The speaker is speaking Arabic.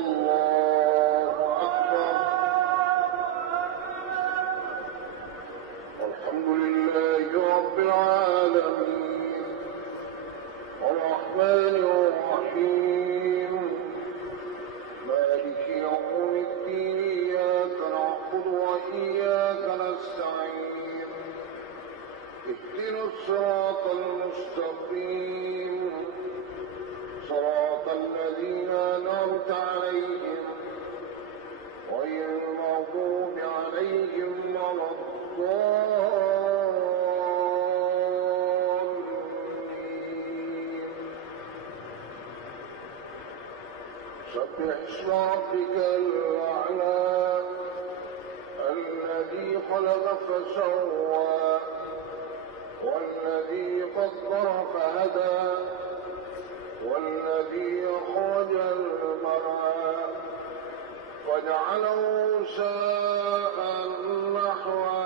الله أكبر. الحمد لله رب العالمين الرحمن الرحيم مالك يوم الدين إياك نعبد وإياك نستعين اهدنا الصراط المستقيم صراط الذين أنعمت عليهم غير المغضوب عليهم ولا الضالين. سبح اسم ربك الأعلى الذي خلق فسوى والذي قدر فهدى والذي أخرج المرعى فجعله ساء نحوا